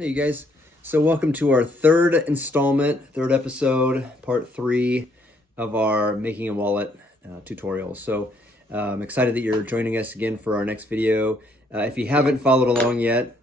Hey you guys, so welcome to our third episode, part 3 of our making a wallet tutorial. So I'm excited that you're joining us again for our next video. If you haven't followed along yet,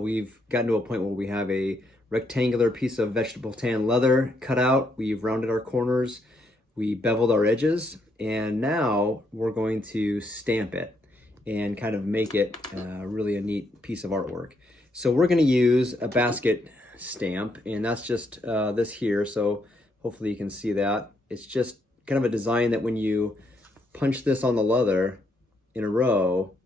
we've gotten to a point where we have a rectangular piece of vegetable tan leather cut out. We've rounded our corners, we beveled our edges, and now we're going to stamp it and kind of make it really a neat piece of artwork. So we're going to use a basket stamp, and that's just this here. So hopefully you can see that. It's just kind of a design that when you punch this on the leather in a row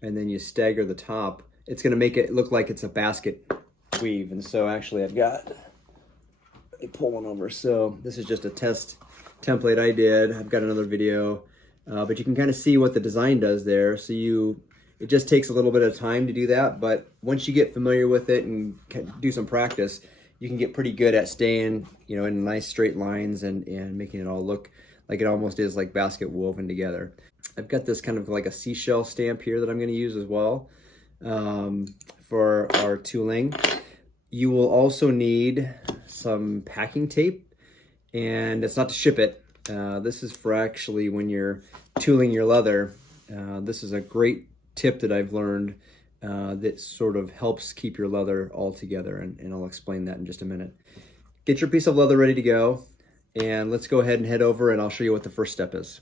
and then you stagger the top, it's going to make it look like it's a basket weave. And so actually let me pull one over. So this is just a test template I did. I've got another video, but you can kind of see what the design does there. So it just takes a little bit of time to do that, but once you get familiar with it and do some practice, you can get pretty good at staying, in nice straight lines and making it all look like it almost is like basket woven together. I've got this kind of like a seashell stamp here that I'm going to use as well for our tooling. You will also need some packing tape, and it's not to ship it. This is for actually when you're tooling your leather. This is a great tip that I've learned that sort of helps keep your leather all together, and I'll explain that in just a minute. Get your piece of leather ready to go, and let's go ahead and head over and I'll show you what the first step is.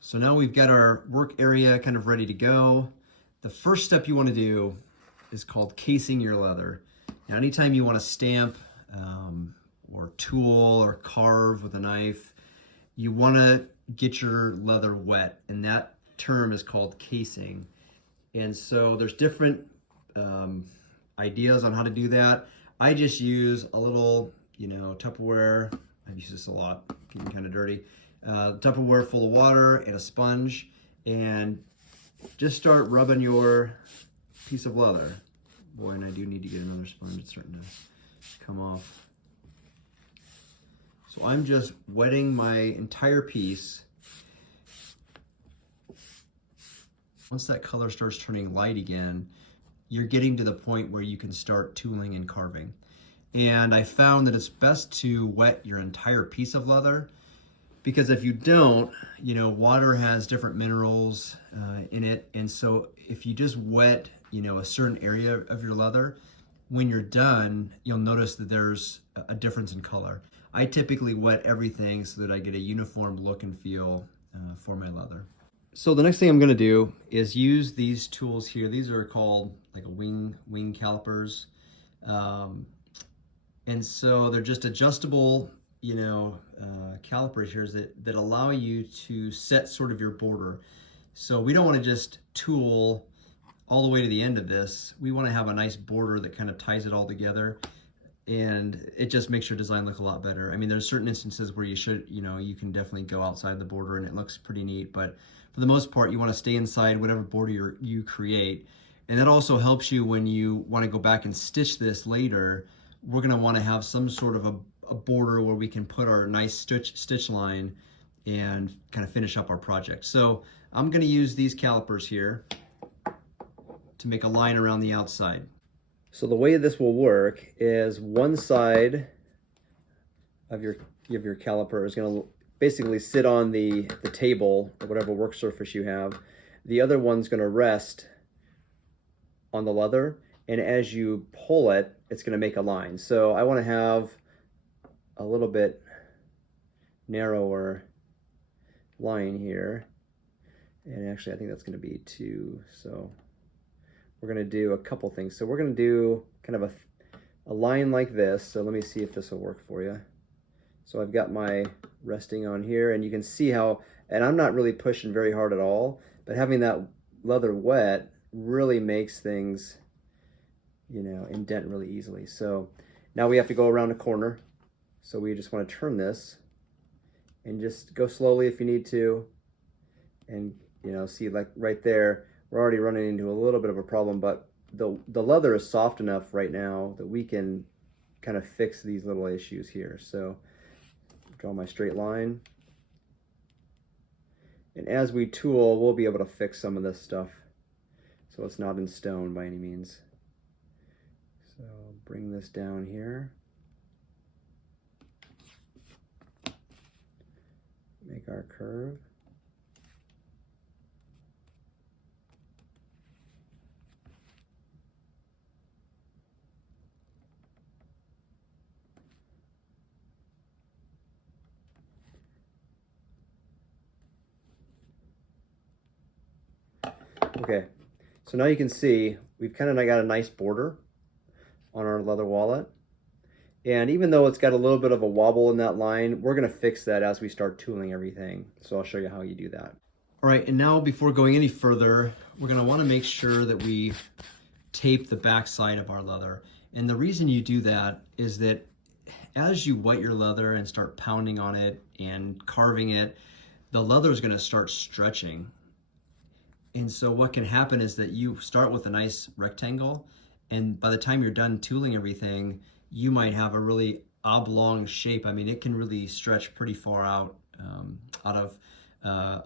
So now we've got our work area kind of ready to go. The first step you want to do is called casing your leather. Now anytime you want to stamp or tool or carve with a knife, you want to get your leather wet, and that term is called casing. And so there's different ideas on how to do that. I just use a little, Tupperware. I've used this a lot, getting kind of dirty. Tupperware full of water and a sponge, and just start rubbing your piece of leather. Boy, and I do need to get another sponge. It's starting to come off. So I'm just wetting my entire piece. Once that color starts turning light again, you're getting to the point where you can start tooling and carving. And I found that it's best to wet your entire piece of leather, because if you don't, water has different minerals in it. And so if you just wet, a certain area of your leather, when you're done, you'll notice that there's a difference in color. I typically wet everything so that I get a uniform look and feel for my leather. So the next thing I'm going to do is use these tools here. These are called like a wing calipers. And so they're just adjustable, calipers here that allow you to set sort of your border. So we don't want to just tool all the way to the end of this. We want to have a nice border that kind of ties it all together, and it just makes your design look a lot better. I mean, there's certain instances where you should, you can definitely go outside the border and it looks pretty neat, but for the most part, you want to stay inside whatever border you create. And that also helps you when you want to go back and stitch this later. We're going to want to have some sort of a border where we can put our nice stitch line and kind of finish up our project. So I'm going to use these calipers here to make a line around the outside. So the way this will work is one side of your caliper is going to basically sit on the table or whatever work surface you have. The other one's going to rest on the leather, and as you pull it, it's going to make a line. So I want to have a little bit narrower line here, and actually I think that's going to be 2. So we're going to do a couple things. So we're going to do kind of a line like this. So let me see if this will work for you. So I've got my resting on here, and you can see how, and I'm not really pushing very hard at all, but having that leather wet really makes things, indent really easily. So now we have to go around a corner. So we just want to turn this and just go slowly if you need to. And, see, like right there, we're already running into a little bit of a problem, but the leather is soft enough right now that we can kind of fix these little issues here. So draw my straight line, and as we tool, we'll be able to fix some of this stuff so it's not in stone by any means. So bring this down here. Make our curve. Okay, so now you can see we've kind of got a nice border on our leather wallet. And even though it's got a little bit of a wobble in that line, we're gonna fix that as we start tooling everything. So I'll show you how you do that. All right, and now before going any further, we're gonna wanna make sure that we tape the back side of our leather. And the reason you do that is that as you wet your leather and start pounding on it and carving it, the leather is gonna start stretching. And so what can happen is that you start with a nice rectangle, and by the time you're done tooling everything, you might have a really oblong shape. I mean, it can really stretch pretty far out of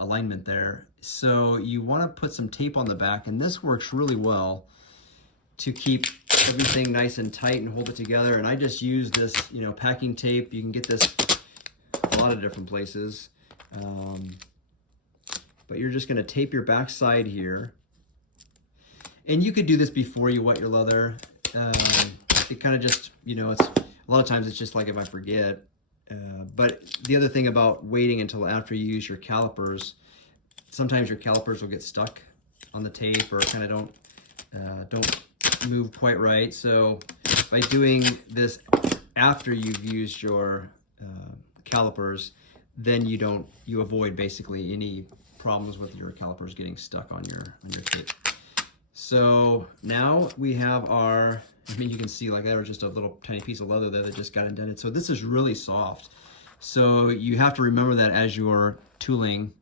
alignment there. So you want to put some tape on the back, and this works really well to keep everything nice and tight and hold it together. And I just use this, packing tape. You can get this a lot of different places. But you're just gonna tape your back side here. And you could do this before you wet your leather. It kind of just, it's a lot of times it's just like if I forget. But the other thing about waiting until after you use your calipers, sometimes your calipers will get stuck on the tape or kind of don't move quite right. So by doing this after you've used your calipers, then you avoid basically any problems with your calipers getting stuck on your tape. So now we have our, you can see like there was just a little tiny piece of leather there that just got indented. So this is really soft. So you have to remember that as you're tooling,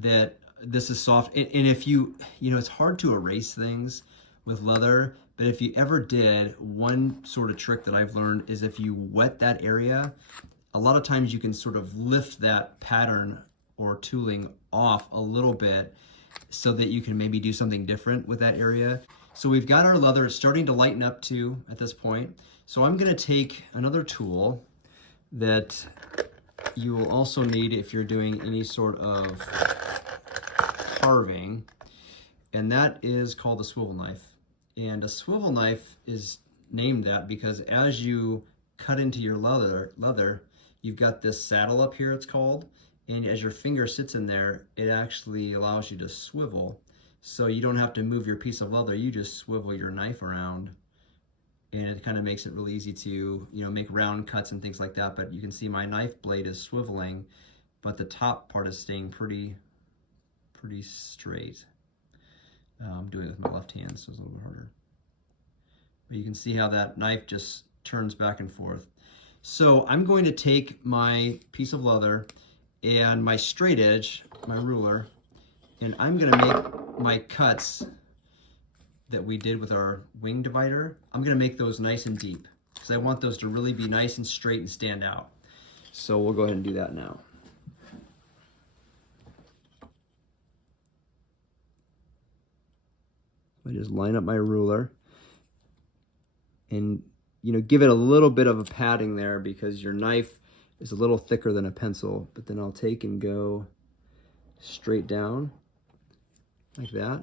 that this is soft. And if it's hard to erase things with leather, but if you ever did, one sort of trick that I've learned is if you wet that area, a lot of times you can sort of lift that pattern or tooling off a little bit so that you can maybe do something different with that area. So we've got our leather starting to lighten up too at this point. So I'm gonna take another tool that you will also need if you're doing any sort of carving, and that is called a swivel knife. And a swivel knife is named that because as you cut into your leather, you've got this saddle up here, it's called, and as your finger sits in there, it actually allows you to swivel. So you don't have to move your piece of leather, you just swivel your knife around, and it kind of makes it really easy to make round cuts and things like that. But you can see my knife blade is swiveling, but the top part is staying pretty straight. I'm doing it with my left hand, so it's a little bit harder. But you can see how that knife just turns back and forth. So I'm going to take my piece of leather and my straight edge, my ruler, and I'm gonna make my cuts that we did with our wing divider. I'm gonna make those nice and deep because I want those to really be nice and straight and stand out. So we'll go ahead and do that now. I just line up my ruler and give it a little bit of a padding there because your knife is a little thicker than a pencil, but then I'll take and go straight down like that.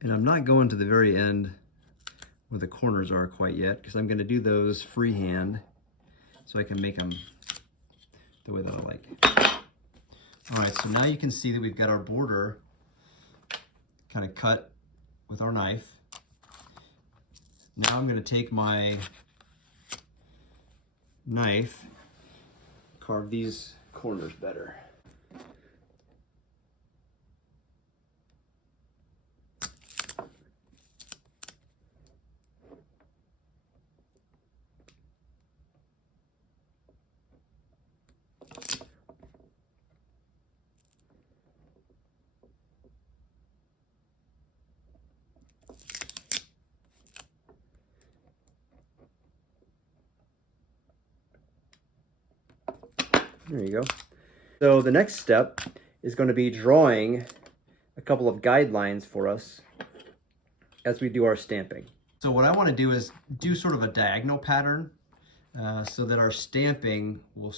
And I'm not going to the very end where the corners are quite yet because I'm going to do those freehand so I can make them the way that I like. All right, so now you can see that we've got our border kind of cut with our knife. Now I'm going to take my knife, carve these corners better. There you go. So the next step is going to be drawing a couple of guidelines for us as we do our stamping. So what I want to do is do sort of a diagonal pattern so that our stamping will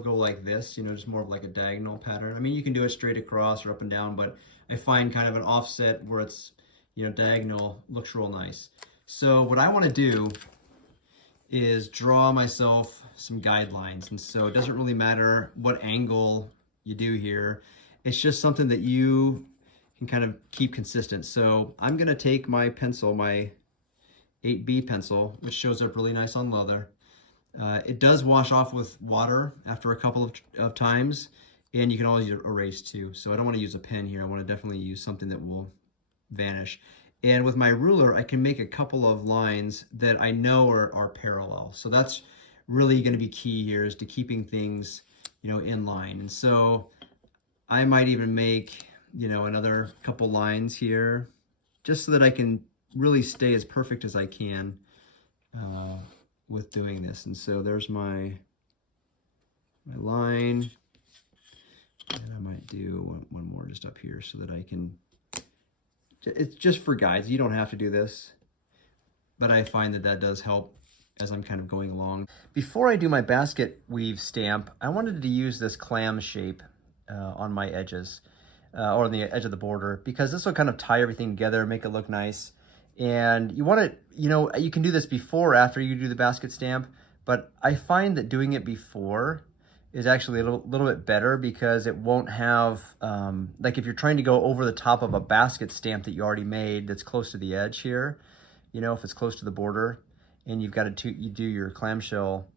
go like this, you know, just more of like a diagonal pattern. I mean, you can do it straight across or up and down, but I find kind of an offset where it's, you know, diagonal looks real nice. So what I want to do is draw myself some guidelines. And so it doesn't really matter what angle you do here. It's just something that you can kind of keep consistent. So I'm going to take my pencil, my 8B pencil, which shows up really nice on leather. It does wash off with water after a couple of times, and you can always erase too. So I don't want to use a pen here. I want to definitely use something that will vanish. And with my ruler, I can make a couple of lines that I know are parallel. So that's really going to be key here, is to keeping things, you know, in line. And so I might even make, you know, another couple lines here just so that I can really stay as perfect as I can with doing this. And so there's my line, and I might do one more just up here so that I can, it's just for guides. You don't have to do this, but I find that that does help as I'm kind of going along. Before I do my basket weave stamp, I wanted to use this clam shape on my edges or on the edge of the border, because this will kind of tie everything together, make it look nice. And you want to, you know, you can do this before or after you do the basket stamp, but I find that doing it before is actually a little bit better, because it won't have, like if you're trying to go over the top of a basket stamp that you already made that's close to the edge here, you know, if it's close to the border and you've got to you do your clamshell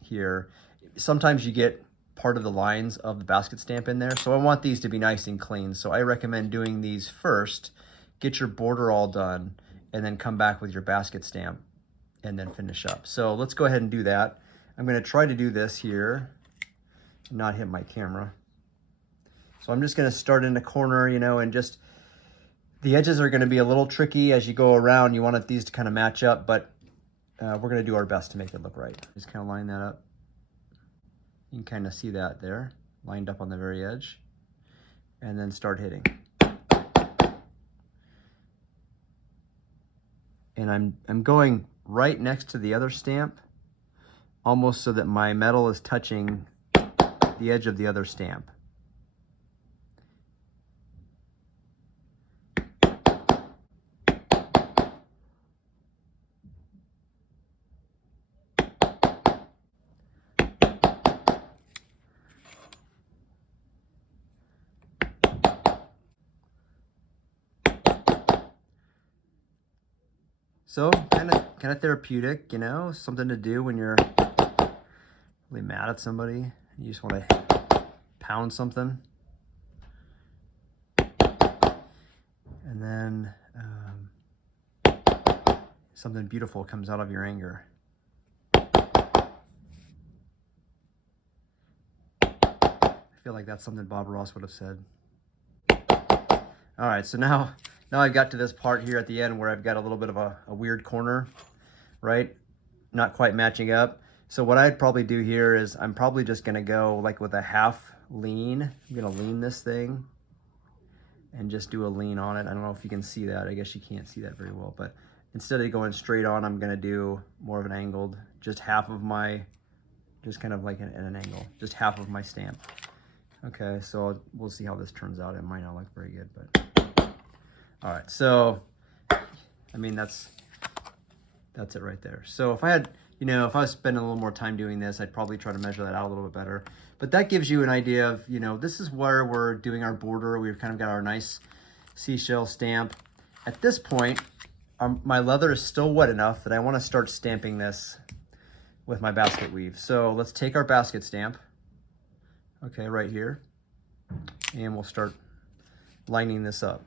here, sometimes you get part of the lines of the basket stamp in there. So I want these to be nice and clean. So I recommend doing these first, get your border all done, and then come back with your basket stamp and then finish up. So let's go ahead and do that. I'm going to try to do this here and not hit my camera. So I'm just going to start in the corner, you know, and just, the edges are going to be a little tricky as you go around. You want these to kind of match up, but we're going to do our best to make it look right. Just kind of line that up. You can kind of see that there, lined up on the very edge, and then start hitting. And I'm going right next to the other stamp, almost so that my metal is touching the edge of the other stamp. So kind of therapeutic, you know, something to do when you're really mad at somebody. You just want to pound something. And then something beautiful comes out of your anger. I feel like that's something Bob Ross would have said. All right, so now I've got to this part here at the end where I've got a little bit of a weird corner, right? Not quite matching up. So what I'd probably do here is I'm probably just gonna go like with a half lean. I'm gonna lean this thing and just do a lean on it. I don't know if you can see that. I guess you can't see that very well, but instead of going straight on, I'm gonna do more of an angled, just half of my, just kind of like in an angle, just half of my stamp. Okay, so we'll see how this turns out. It might not look very good, but. All right, so, I mean, that's it right there. So if I had, you know, if I was spending a little more time doing this, I'd probably try to measure that out a little bit better. But that gives you an idea of, you know, this is where we're doing our border. We've kind of got our nice seashell stamp. At this point, my leather is still wet enough that I want to start stamping this with my basket weave. So let's take our basket stamp, okay, right here, and we'll start lining this up.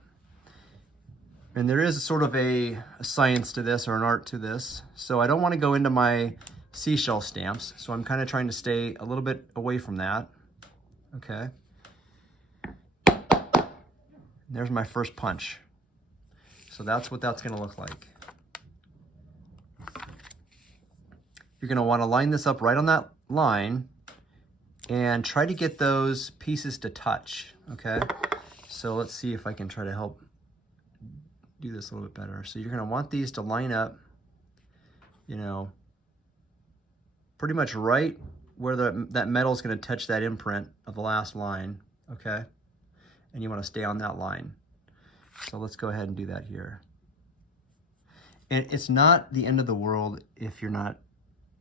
And there is sort of a science to this, or an art to this. So I don't want to go into my seashell stamps. So I'm kind of trying to stay a little bit away from that. Okay. There's my first punch. So that's what that's going to look like. You're going to want to line this up right on that line and try to get those pieces to touch, okay? So let's see if I can try to help do this a little bit better. So you're gonna want these to line up, you know, pretty much right where that metal is gonna touch that imprint of the last line, okay? And you wanna stay on that line. So let's go ahead and do that here. And it's not the end of the world if you're not,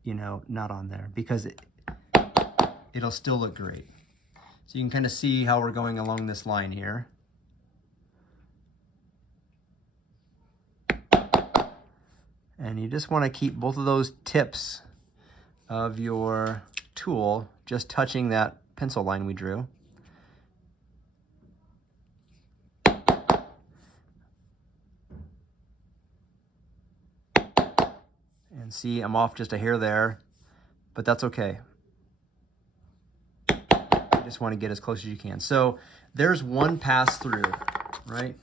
you know, not on there, because it'll still look great. So you can kind of see how we're going along this line here. And you just want to keep both of those tips of your tool just touching that pencil line we drew. And see, I'm off just a hair there, but that's okay. You just want to get as close as you can. So there's one pass through, right?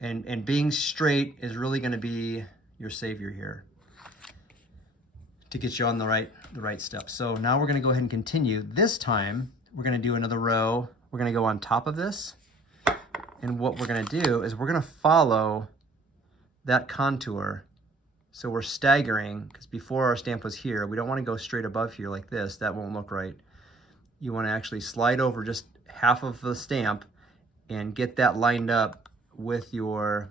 And being straight is really going to be your savior here to get you on the right step. So now we're going to go ahead and continue. This time we're going to do another row. We're going to go on top of this, and what we're going to do is we're going to follow that contour. So we're staggering, because before our stamp was here, we don't want to go straight above here like this. That won't look right. You want to actually slide over just half of the stamp and get that lined up with your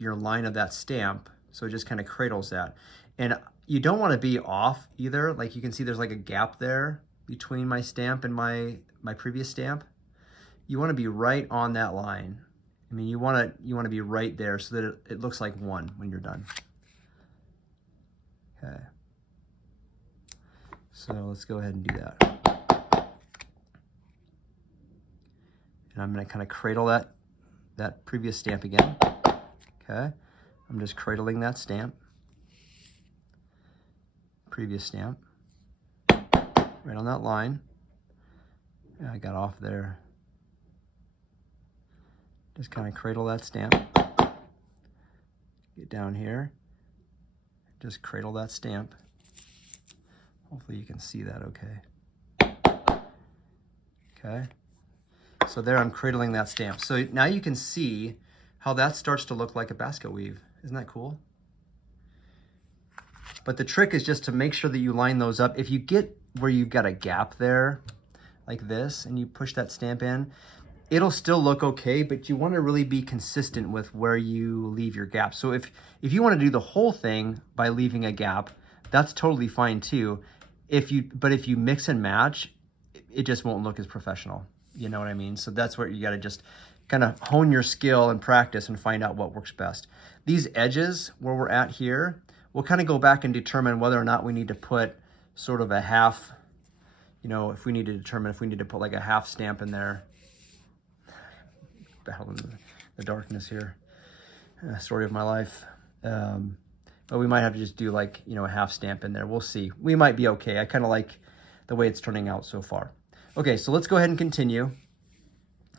line of that stamp. So it just kind of cradles that. And you don't want to be off either. Like you can see there's like a gap there between my stamp and my previous stamp. You want to be right on that line. I mean, you want to be right there so that it looks like one when you're done. Okay. So let's go ahead and do that. And I'm going to kind of cradle that previous stamp again. Okay. I'm just cradling that stamp. Previous stamp. Right on that line. Yeah, I got off there. Just kind of cradle that stamp. Get down here. Just cradle that stamp. Hopefully you can see that okay. Okay. So there I'm cradling that stamp. So now you can see how that starts to look like a basket weave. Isn't that cool? But the trick is just to make sure that you line those up. If you get where you've got a gap there, like this, and you push that stamp in, it'll still look okay, but you want to really be consistent with where you leave your gap. So if you want to do the whole thing by leaving a gap, that's totally fine too. But if you mix and match, it just won't look as professional. You know what I mean? So that's where you got to just kind of hone your skill and practice and find out what works best. These edges where we're at here, we'll kind of go back and determine whether or not we need to put sort of a half, you know, if we need to determine if we need to put like a half stamp in there. Battling the darkness here. Story of my life. But we might have to just do like, you know, a half stamp in there. We'll see. We might be okay. I kind of like the way it's turning out so far. Okay, so let's go ahead and continue.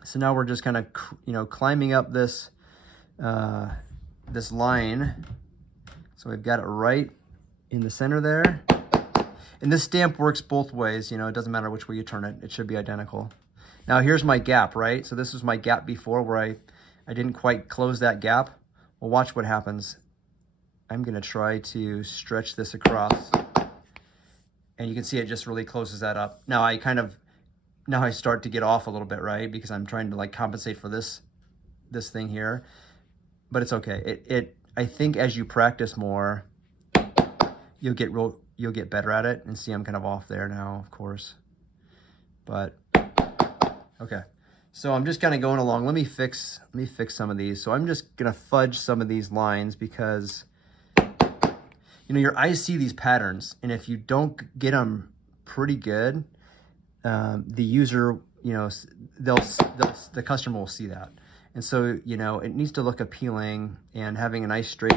So now we're just kind of, you know, climbing up this this line. So we've got it right in the center there. And this stamp works both ways. You know, it doesn't matter which way you turn it. It should be identical. Now here's my gap, right? So this was my gap before where I didn't quite close that gap. Well, watch what happens. I'm gonna try to stretch this across. And you can see it just really closes that up. Now I start to get off a little bit, right? Because I'm trying to like compensate for this thing here. But it's okay. I think as you practice more, you'll get better at it. And see, I'm kind of off there now, of course. But okay, so I'm just kind of going along. Let me fix some of these. So I'm just gonna fudge some of these lines because, you know, your eyes see these patterns, and if you don't get them pretty good, the user, you know, the customer will see that. And so, you know, it needs to look appealing, and having a nice straight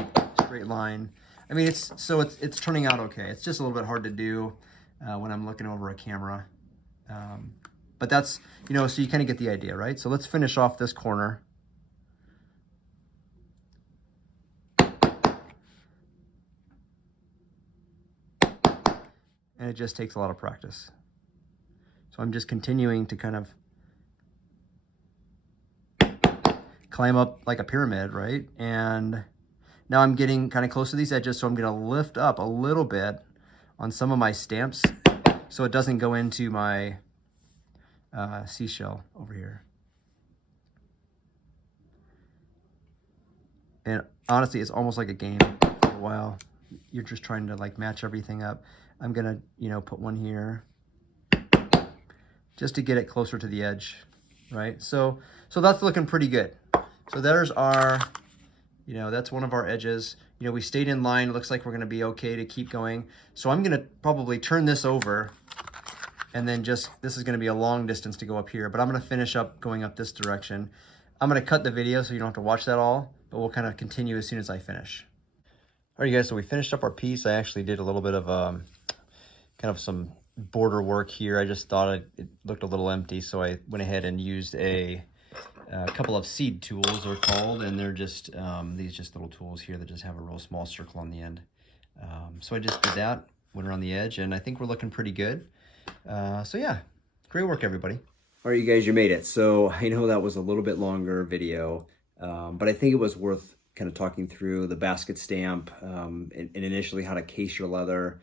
line. I mean, it's turning out okay. It's just a little bit hard to do when I'm looking over a camera. But that's, you know, so you kind of get the idea, right? So let's finish off this corner. And it just takes a lot of practice. So I'm just continuing to kind of climb up like a pyramid, right? And now I'm getting kind of close to these edges, so I'm gonna lift up a little bit on some of my stamps so it doesn't go into my seashell over here. And honestly, it's almost like a game for a while. You're just trying to like match everything up. I'm gonna, you know, put one here just to get it closer to the edge, right? So that's looking pretty good. So there's our, you know, that's one of our edges. You know, we stayed in line. It looks like we're gonna be okay to keep going. So I'm gonna probably turn this over and then just, this is gonna be a long distance to go up here, but I'm gonna finish up going up this direction. I'm gonna cut the video so you don't have to watch that all, but we'll kind of continue as soon as I finish. All right, you guys, so we finished up our piece. I actually did a little bit of kind of some border work here. I just thought it looked a little empty, so I went ahead and used a couple of seed tools, they're called, and they're just these just little tools here that just have a real small circle on the end. So I just did that, went around the edge, and I think we're looking pretty good. So yeah, great work, everybody. All right, you guys, you made it. So I know that was a little bit longer video, but I think it was worth kind of talking through the basket stamp and initially how to case your leather,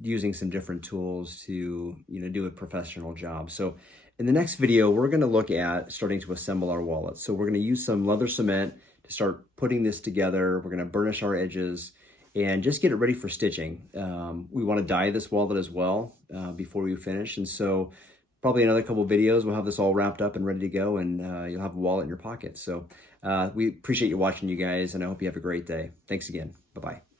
using some different tools to, you know, do a professional job. So in the next video, we're going to look at starting to assemble our wallet. So we're going to use some leather cement to start putting this together. We're going to burnish our edges and just get it ready for stitching. We want to dye this wallet as well before we finish. And so probably another couple of videos, we'll have this all wrapped up and ready to go, and you'll have a wallet in your pocket. So we appreciate you watching, you guys, and I hope you have a great day. Thanks again. Bye-bye.